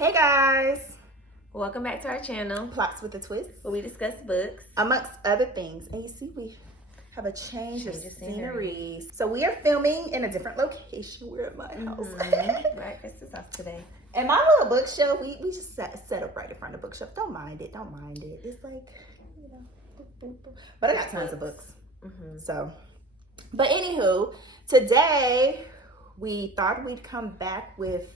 Hey guys, Welcome back to our channel, Plots with a Twist, where we discuss books. amongst other things. And you see, we have a change of scenery. So we are filming in a different location. We're at my house. Right, it's just us today. And my little bookshelf, we just set up right in front of the bookshelf. Don't mind it. It's like, boop, boop, boop. But I got tons of books. So, but anywho, today we thought we'd come back with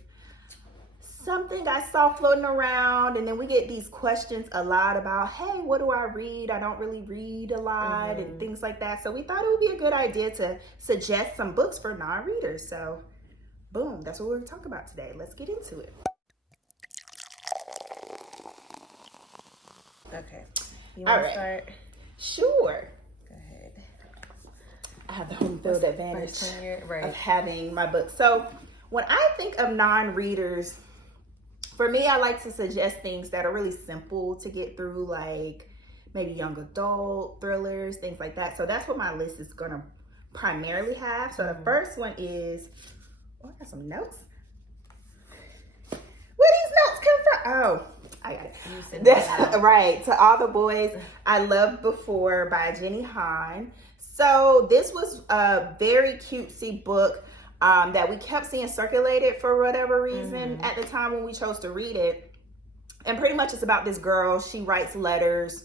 something I saw floating around, and then we get these questions a lot about, hey, what do I read? I don't really read a lot and things like that. So we thought it would be a good idea to suggest some books for non-readers. So boom, that's what we're going to talk about today. Let's get into it. Okay. You want to start? Sure. Go ahead. I have the home field advantage Right. of having my books. So when I think of non-readers, for me, I like to suggest things that are really simple to get through, like maybe young adult thrillers, things like that. So that's what my list is going to primarily have. So the first one is, oh, I got some notes. Where these notes come from? Oh, I got it. That's right. To All the Boys I Loved Before by Jenny Han. So this was a very cutesy book that we kept seeing circulated for whatever reason at the time when we chose to read it. And pretty much it's about this girl. She writes letters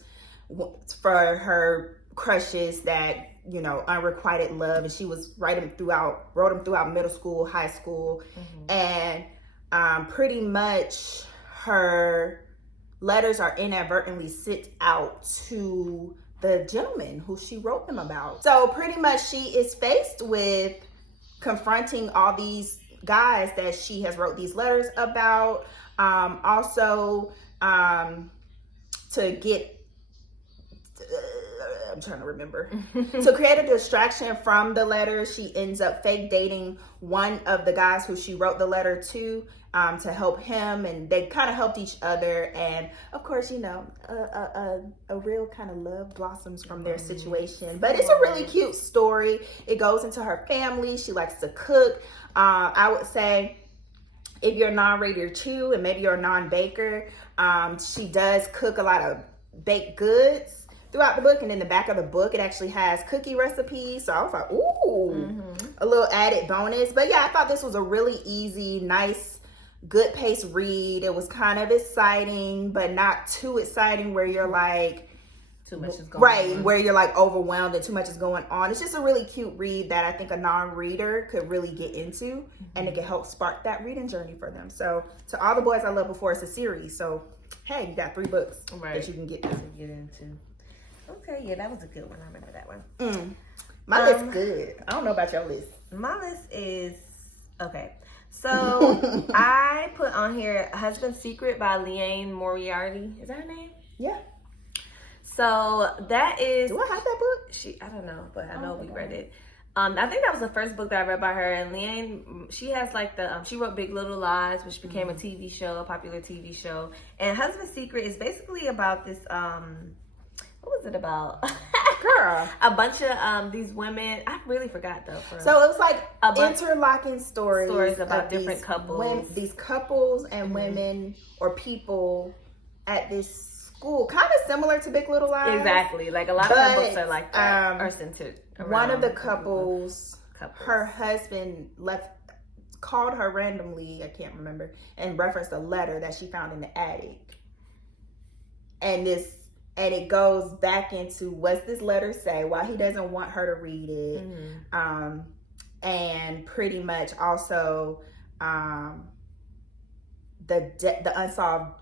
for her crushes that, you know, unrequited love. And she was wrote them throughout middle school, high school. And pretty much her letters are inadvertently sent out to the gentleman who she wrote them about. So pretty much she is faced with confronting all these guys that she has wrote these letters about. Also, to get, I'm trying to remember, to create a distraction from the letters, she ends up fake dating one of the guys who she wrote the letter to help him, and they kind of helped each other. And of course, you know, a real kind of love blossoms from their situation. But it's a really cute story. It goes into her family. She likes to cook. I would say if you're a non-reader too, and maybe you're a non-baker, she does cook a lot of baked goods throughout the book. And in the back of the book, it actually has cookie recipes. So I was like, ooh, a little added bonus. But yeah, I thought this was a really easy, nice, good pace read. It was kind of exciting, but not too exciting where you're like, too much is going on. Where you're like overwhelmed and too much is going on. It's just a really cute read that I think a non-reader could really get into, and it can help spark that reading journey for them. So To All the Boys I Loved Before, it's a series. So hey, you got 3 books that you can get into. Okay, yeah, that was a good one. I remember that one. My list good. I don't know about your list. My list is okay. So I put on here Husband's Secret by Liane Moriarty. Is that her name? Yeah. So that is. Do I have that book? I don't know, but I know we read it. I think that was the first book that I read by her. And Liane, she has like she wrote Big Little Lies, which became a TV show, a popular TV show. And Husband's Secret is basically about this. What was it about? Girl. A bunch of these women. I really forgot though. So it was like interlocking stories about different couples. These couples and women or people at this school, kind of similar to Big Little Lies. Exactly. Like a lot of her books are like that, are centered around one of the couples, her husband called her randomly, I can't remember, and referenced a letter that she found in the attic. And it goes back into what's this letter say, why he doesn't want her to read it. And pretty much also the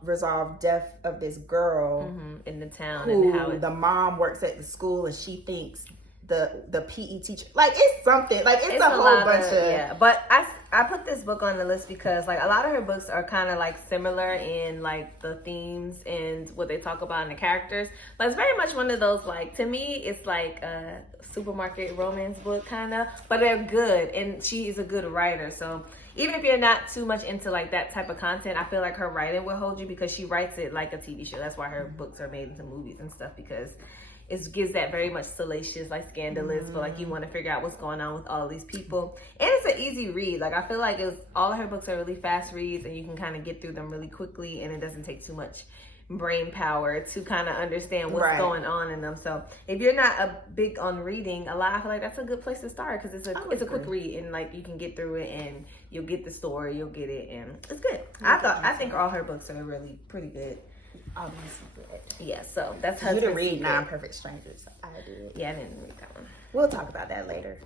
resolved death of this girl in the town, who and how the mom works at the school, and she thinks the PE teacher, like it's something, like it's a whole bunch of yeah. But I put this book on the list because like a lot of her books are kind of like similar in like the themes and what they talk about in the characters, but it's very much one of those, like, to me it's like a supermarket romance book kind of, but they're good, and she is a good writer. So even if you're not too much into like that type of content, I feel like her writing will hold you because she writes it like a TV show. That's why her books are made into movies and stuff, because it gives that very much salacious, like scandalous, but like you want to figure out what's going on with all these people. And it's an easy read. Like I feel like all of her books are really fast reads, and you can kind of get through them really quickly, and it doesn't take too much brain power to kind of understand what's going on in them. So if you're not a big on reading a lot, I feel like that's a good place to start, because it's a quick read, and like you can get through it, and you'll get the story, you'll get it, and it's good. I think all her books are really pretty good. Yeah, so that's you didn't read Non-Perfect Strangers. I did. Yeah, I didn't read that one. We'll talk about that later.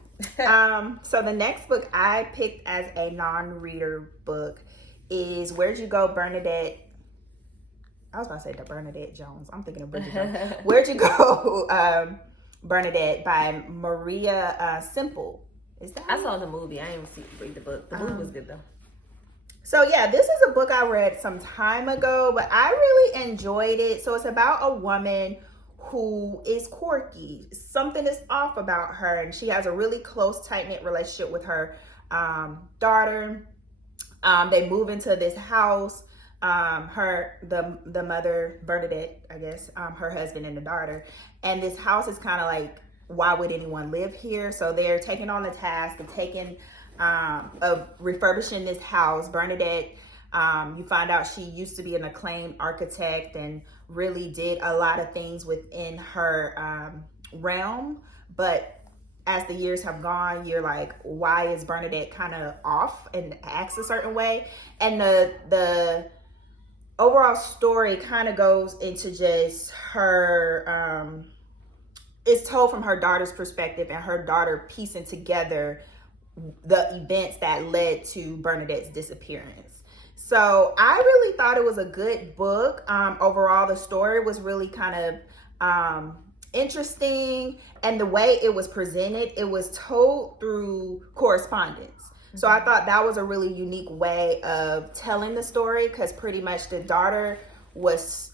So the next book I picked as a non-reader book is Where'd You Go Bernadette? I was about to say the Bernadette Jones. I'm thinking of Bridget Jones. Where'd You Go Bernadette by Maria Simple. Is that? I saw the movie. I didn't read the book. The movie was good though. So yeah, this is a book I read some time ago, but I really enjoyed it. So it's about a woman who is quirky. Something is off about her, and she has a really close, tight-knit relationship with her daughter. They move into this house. The mother, Bernadette, I guess, her husband and the daughter. And this house is kind of like, why would anyone live here? So they're taking on the task of refurbishing this house. Bernadette, you find out she used to be an acclaimed architect and really did a lot of things within her realm. But as the years have gone, you're like, why is Bernadette kind of off and acts a certain way? And the overall story kind of goes into just her, it's told from her daughter's perspective, and her daughter piecing together the events that led to Bernadette's disappearance. So I really thought it was a good book. Overall, the story was really kind of interesting, and the way it was presented, it was told through correspondence. So I thought that was a really unique way of telling the story, because pretty much the daughter was,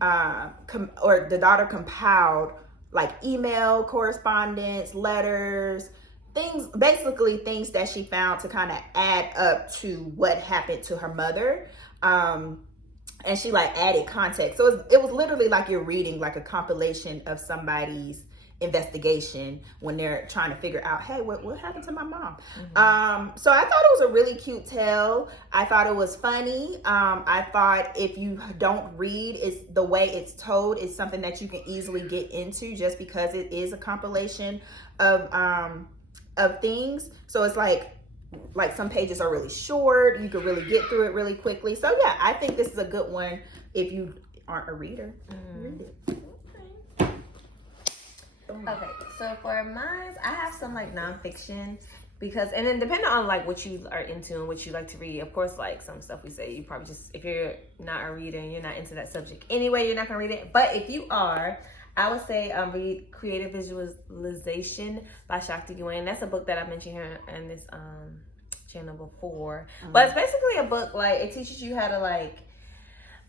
the daughter compiled like email correspondence, letters, basically things that she found to kind of add up to what happened to her mother. And she like added context. So it was literally like you're reading like a compilation of somebody's investigation when they're trying to figure out, hey, what happened to my mom? So I thought it was a really cute tale. I thought it was funny. I thought if you don't read, the way it's told is something that you can easily get into, just because it is a compilation of things. So it's like some pages are really short. You could really get through it really quickly. So yeah, I think this is a good one if you aren't a reader. Read it. Okay, so for mine, I have some like nonfiction, and then depending on like what you are into and what you like to read, of course, like some stuff we say, you probably just, if you're not a reader and you're not into that subject anyway, you're not gonna read it. But if you are, I would say read Creative Visualization by Shakti Gawain. That's a book that I've mentioned here in this channel before. But it's basically a book, like it teaches you how to like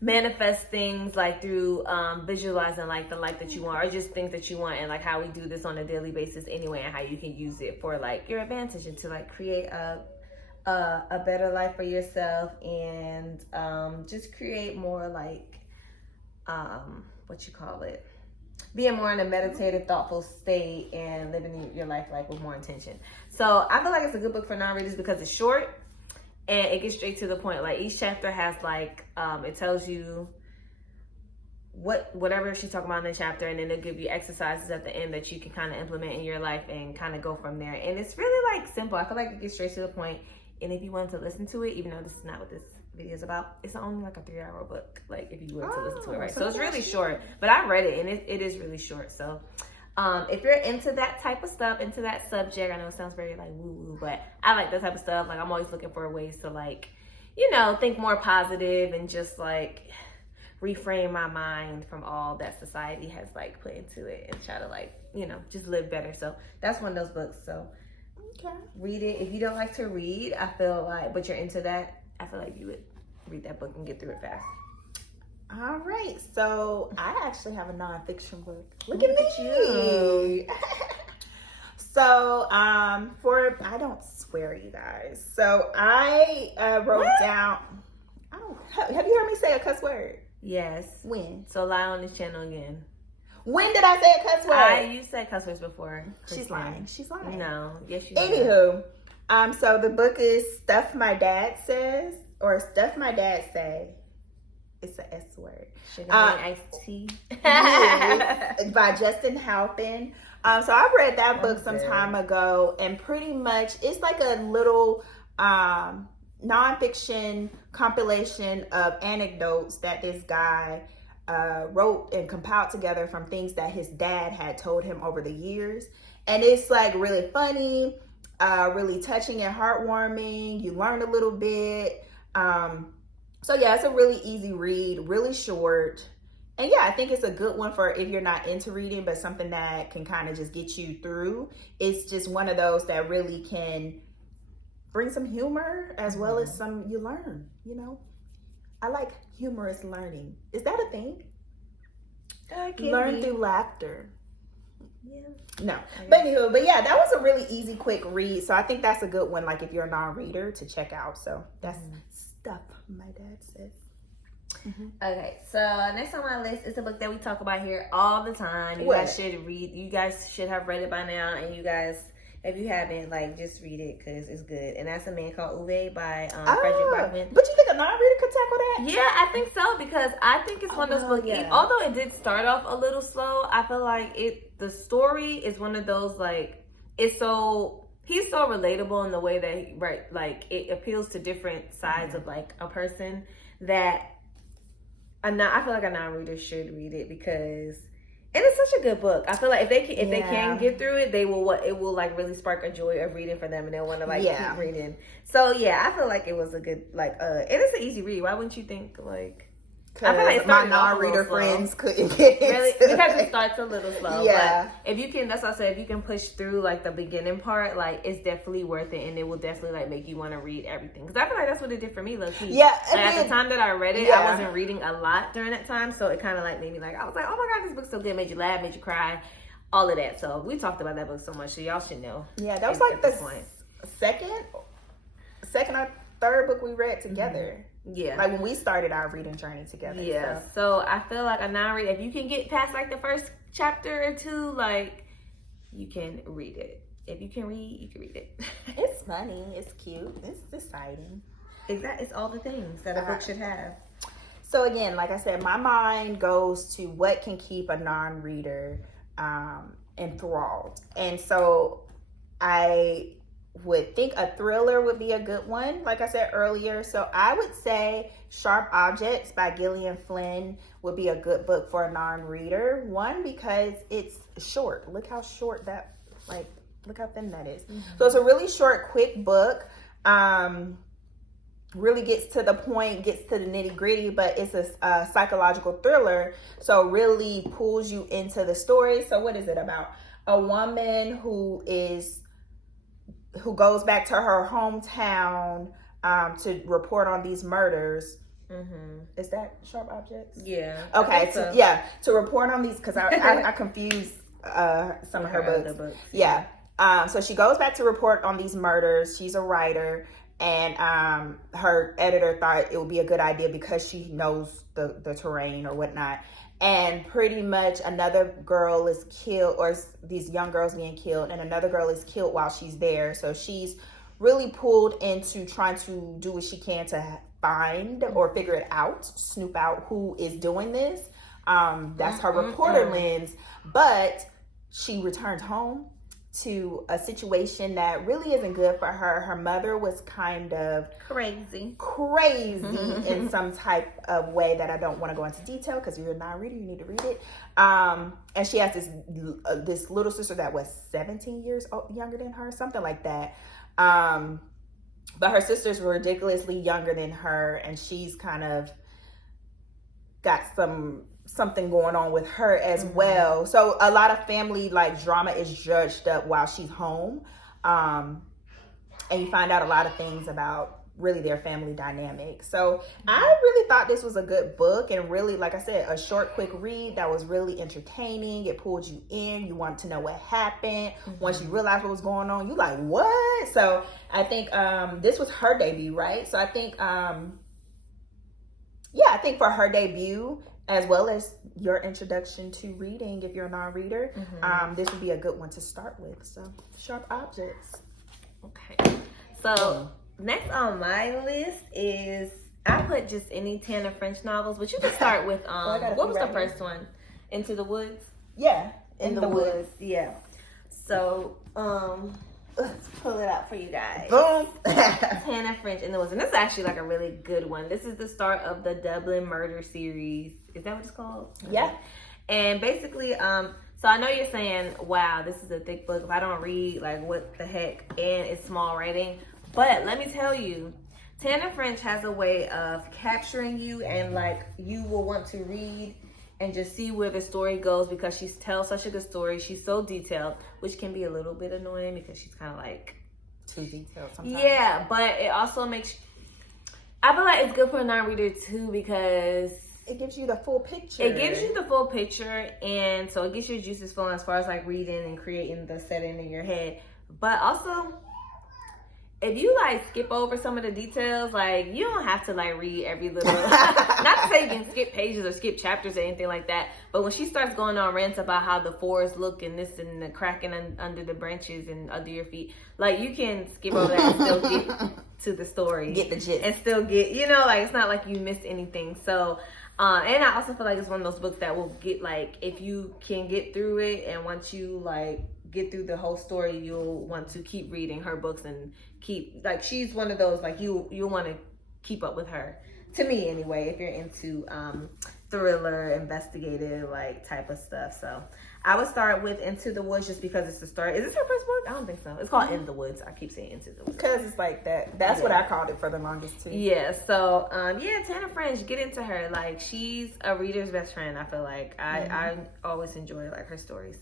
manifest things like through visualizing like the life that you want, or just things that you want, and like how we do this on a daily basis anyway, and how you can use it for like your advantage and to like create a better life for yourself, and just create more like being more in a meditative, thoughtful state, and living your life like with more intention. So I feel like it's a good book for non-readers because it's short and it gets straight to the point. Like each chapter has like it tells you whatever she's talking about in the chapter, and then it'll give you exercises at the end that you can kind of implement in your life and kind of go from there. And it's really like simple. I feel like it gets straight to the point. And if you want to listen to it, even though this is not what this video is about, it's only like a 3-hour book, like if you were to listen to it, right? So it's really short, but I read it and it is really short. So if you're into that type of stuff, into that subject, I know it sounds very like woo-woo, but I like that type of stuff. Like I'm always looking for ways to like, you know, think more positive and just like reframe my mind from all that society has like put into it, and try to like, you know, just live better. So that's one of those books. So okay, read it. If you don't like to read, I feel like, but you're into that, I feel like you would read that book and get through it fast. All right, so I actually have a nonfiction book. Look at you. So I don't swear, you guys. So I wrote down. Have you heard me say a cuss word? Yes. When? So lie on this channel again. When did I say a cuss word? You said cuss words before. She's lying. She's lying. No. Yes, you Anywho, so the book is Stuff My Dad Says, or Stuff My Dad Say. It's an S word. Sugar iced tea. Yes, by Justin Halpin. So I read that book some time ago, and pretty much it's like a little nonfiction compilation of anecdotes that this guy wrote and compiled together from things that his dad had told him over the years. And it's like really funny, really touching and heartwarming. You learn a little bit. So yeah, it's a really easy read, really short. And yeah, I think it's a good one for if you're not into reading, but something that can kind of just get you through. It's just one of those that really can bring some humor as well as some you learn, you know. I like humorous learning. Is that a thing? Learn through laughter. Yeah. No. But yeah, that was a really easy, quick read. So I think that's a good one, like if you're a non-reader, to check out. So that's Stuff My Dad Says. Okay, so next on my list is a book that we talk about here all the time. You guys should read. You guys should have read it by now, and you guys, if you haven't, like, just read it because it's good. And that's A Man Called Ube by Frederick Bachman. But you think a non-reader could tackle that? Yeah, I think so, because I think it's one of those books. Yeah. Although it did start off a little slow, I feel like the story is one of those, like, he's so relatable in the way that like it appeals to different sides of like a person that I feel like a non-reader should read it, because and it's such a good book. I feel like if they can get through it, it will like really spark a joy of reading for them, and they'll want to like keep reading. So yeah, I feel like it was a good and it's an easy read. Why wouldn't you think like? I feel like my non-reader friends couldn't get it. Really? Because it starts a little slow. Yeah. But if you can, that's what I said, if you can push through like the beginning part, like it's definitely worth it, and it will definitely like make you want to read everything. Because I feel like that's what it did for me, low key. Yeah. Like, at the time that I read it, I wasn't reading a lot during that time, so it kind of like made me like, I was like, oh my god, this book's so good, made you laugh, made you cry, all of that. So we talked about that book so much, so y'all should know. Yeah, that was like the second or third book we read together. Yeah, like when we started our reading journey together. Yeah, so I feel like a non-read, if you can get past like the first chapter or two, like you can read it. If you can read, you can read it. It's funny, it's cute, it's exciting. Exactly, it's all the things that a book should have. So again, like I said, my mind goes to what can keep a non-reader enthralled, and so I would think a thriller would be a good one, like I said earlier. So I would say Sharp Objects by Gillian Flynn would be a good book for a non-reader. One, because it's short. Look how short that, like, look how thin that is. So it's a really short, quick book. Really gets to the point, gets to the nitty gritty, but it's a psychological thriller. So really pulls you into the story. So what is it about? A woman who goes back to her hometown to report on these murders. Is that Sharp Objects? Yeah. Okay. To report on these, because I confuse some of her books. Yeah. So she goes back to report on these murders. She's a writer, and her editor thought it would be a good idea because she knows the terrain or whatnot. And pretty much another girl is killed, or these young girls being killed, and another girl is killed while she's there. So she's really pulled into trying to do what she can to find or figure it out, snoop out who is doing this. That's her reporter lens. But she returns home to a situation that really isn't good for her. Her mother was kind of crazy in some type of way that I don't want to go into detail, because if you're not reading, you need to read it. And she has this little sister that was 17 years younger than her, something like that. But her sisters were ridiculously younger than her, and she's kind of got something going on with her as well. So a lot of family like drama is judged up while she's home. And you find out a lot of things about really their family dynamic. So I really thought this was a good book, and really, like I said, a short, quick read that was really entertaining. It pulled you in. You wanted to know what happened. Once you realized what was going on, you like, what? So I think this was her debut, right? So I think I think for her debut, as well as your introduction to reading if you're a non-reader. This would be a good one to start with. So, Sharp Objects. Okay. So, next on my list is, I put just any Tana French novels, but you can start with, what was the first one? Into the Woods? Yeah. In the Woods. Yeah. So, let's pull it out for you guys. Boom. Tana French in the Woods. And this is actually like a really good one. This is the start of the Dublin Murder series. Is that what it's called? Yeah. And basically, so I know you're saying, wow, this is a thick book. If I don't read, like, what the heck? And it's small writing. But let me tell you, Tana French has a way of capturing you, and like you will want to read and just see where the story goes, because she tells such a good story. She's so detailed, which can be a little bit annoying because she's kind of like too detailed sometimes. Yeah, but it also makes, I feel like it's good for a non-reader too, because it gives you the full picture. It gives you the full picture, and so it gets your juices flowing as far as like reading and creating the setting in your head. But also, if you like skip over some of the details, like you don't have to like read every little, not to say you can skip pages or skip chapters or anything like that, but when she starts going on rants about how the forest look and this and the cracking under the branches and under your feet, like you can skip over that and still get to the story. Get the gist. And still get, you know, like it's not like you missed anything. So, and I also feel like it's one of those books that will get, like, if you can get through it, and once you like get through the whole story, you'll want to keep reading her books and keep, like, she's one of those, like, you'll want to keep up with her, to me anyway, if you're into thriller, investigative, like, type of stuff. So I would start with Into the Woods, just because it's the start. Is this her first book? I don't think so. It's called In the Woods. I keep saying Into the Woods because it's like that. That's what I called it for the longest too. Yeah. So yeah, Tana French, get into her. Like, she's a reader's best friend. I feel like I always enjoy like her stories.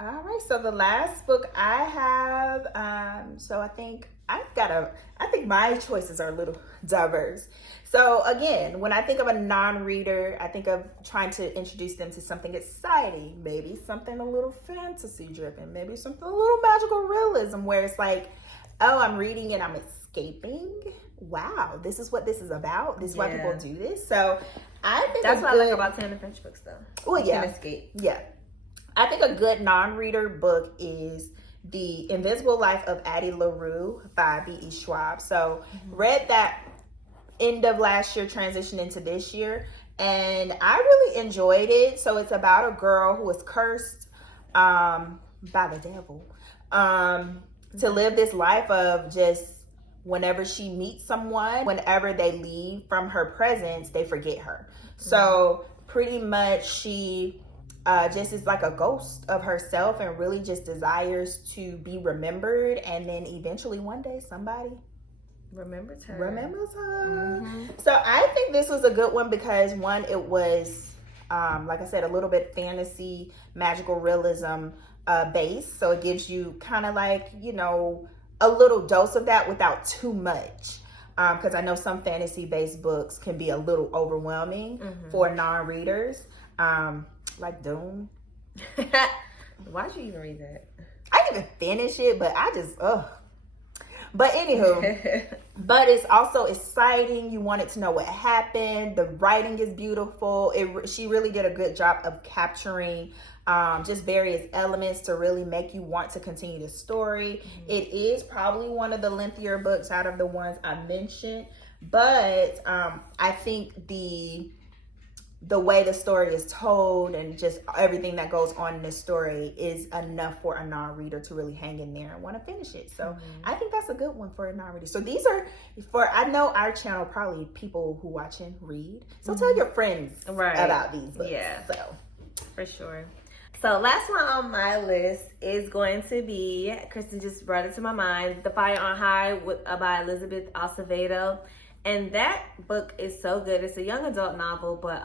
All right, so the last book I have, so I think my choices are a little diverse. So again, when I think of a non-reader, I think of trying to introduce them to something exciting, maybe something a little fantasy-driven, maybe something a little magical realism, where it's like, oh, I'm reading and I'm escaping. Wow, this is what this is about. This is why people do this. So I think that's what I like about Tana French books, though. Well, yeah, you can escape. Yeah. I think a good non-reader book is The Invisible Life of Addie LaRue by B.E. Schwab. So read that end of last year, transitioned into this year, and I really enjoyed it. So it's about a girl who was cursed by the devil to live this life of just whenever she meets someone, whenever they leave from her presence, they forget her. So pretty much she just is like a ghost of herself and really just desires to be remembered. And then eventually one day somebody remembers her. So I think this was a good one because, one, it was, like I said, a little bit fantasy, magical realism based. So it gives you kind of like, you know, a little dose of that without too much. Because I know some fantasy-based books can be a little overwhelming for non-readers. Like Doom. Why'd you even read that? I didn't even finish it, but I just, But anywho, but it's also exciting. You wanted to know what happened. The writing is beautiful. She really did a good job of capturing just various elements to really make you want to continue the story. It is probably one of the lengthier books out of the ones I mentioned, but I think the way the story is told and just everything that goes on in the story is enough for a non-reader to really hang in there and want to finish it. So I think that's a good one for a non-reader. So these are I know our channel, probably people who watch and read. So tell your friends about these books. Yeah, so for sure. So last one on my list is going to be, Kristen just brought it to my mind, The Fire on High by Elizabeth Acevedo. And that book is so good. It's a young adult novel, but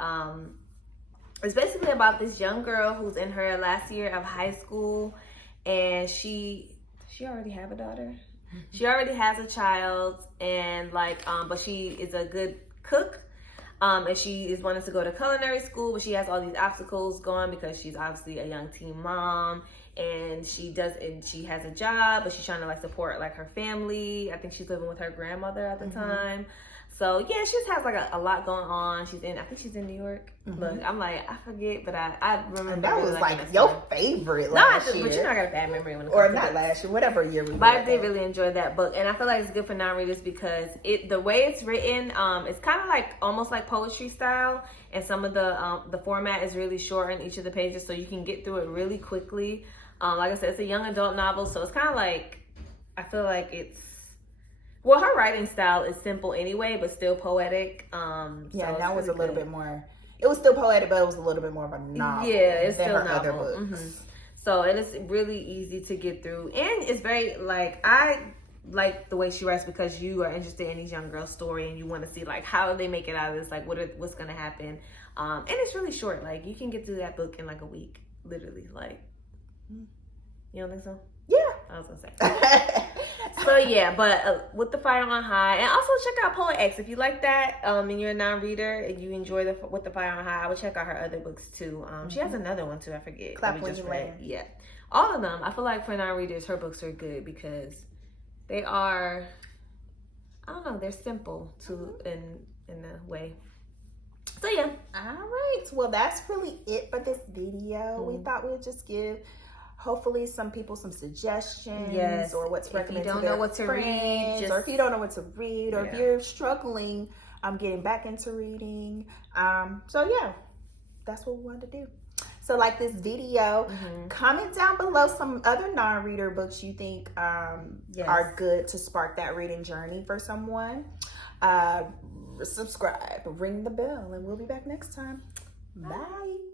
it's basically about this young girl who's in her last year of high school, and she already have a daughter. She already has a child, and like, but she is a good cook, and she is wanting to go to culinary school, but she has all these obstacles going because she's obviously a young teen mom, and she has a job, but she's trying to like support like her family. I think she's living with her grandmother at the time. So yeah, she just has like a lot going on. I think she's in New York. Look, I'm like, I forget, but I remember. And that was like your favorite last year. But you know I got a bad memory when it comes or to not books. last year, whatever year we. But I did really enjoy that book, and I feel like it's good for non-readers because the way it's written, it's kind of like almost like poetry style, and some of the format is really short in each of the pages, so you can get through it really quickly. Like I said, it's a young adult novel, so it's kind of like, I feel like it's. Well, her writing style is simple anyway, but still poetic. Yeah, that was a little bit more. It was still poetic, but it was a little bit more of a novel. Yeah, it's than still her novel. other books. So, and it's really easy to get through, and it's very like I like the way she writes because you are interested in these young girls' story, and you want to see like how they make it out of this, like what's gonna happen. And it's really short. Like you can get through that book in like a week, literally. Like, you don't think so? Yeah, I was gonna say. So yeah, but With the Fire on High, and also check out Poet X if you like that. And you're a non-reader and you enjoy With the Fire on High, I would check out her other books too. She has another one too. I forget. Clap that when we just you read. land. Yeah, all of them. I feel like for non-readers, her books are good because they are. I don't know. They're simple in a way. So yeah. All right. Well, that's really it for this video. We thought we'd just give. Hopefully some people some suggestions or what's recommended to their friends, or if you don't know what to read, or if you're struggling getting back into reading. So yeah, that's what we wanted to do. So like this video, comment down below some other non-reader books you think are good to spark that reading journey for someone. Subscribe, ring the bell, and we'll be back next time. Bye.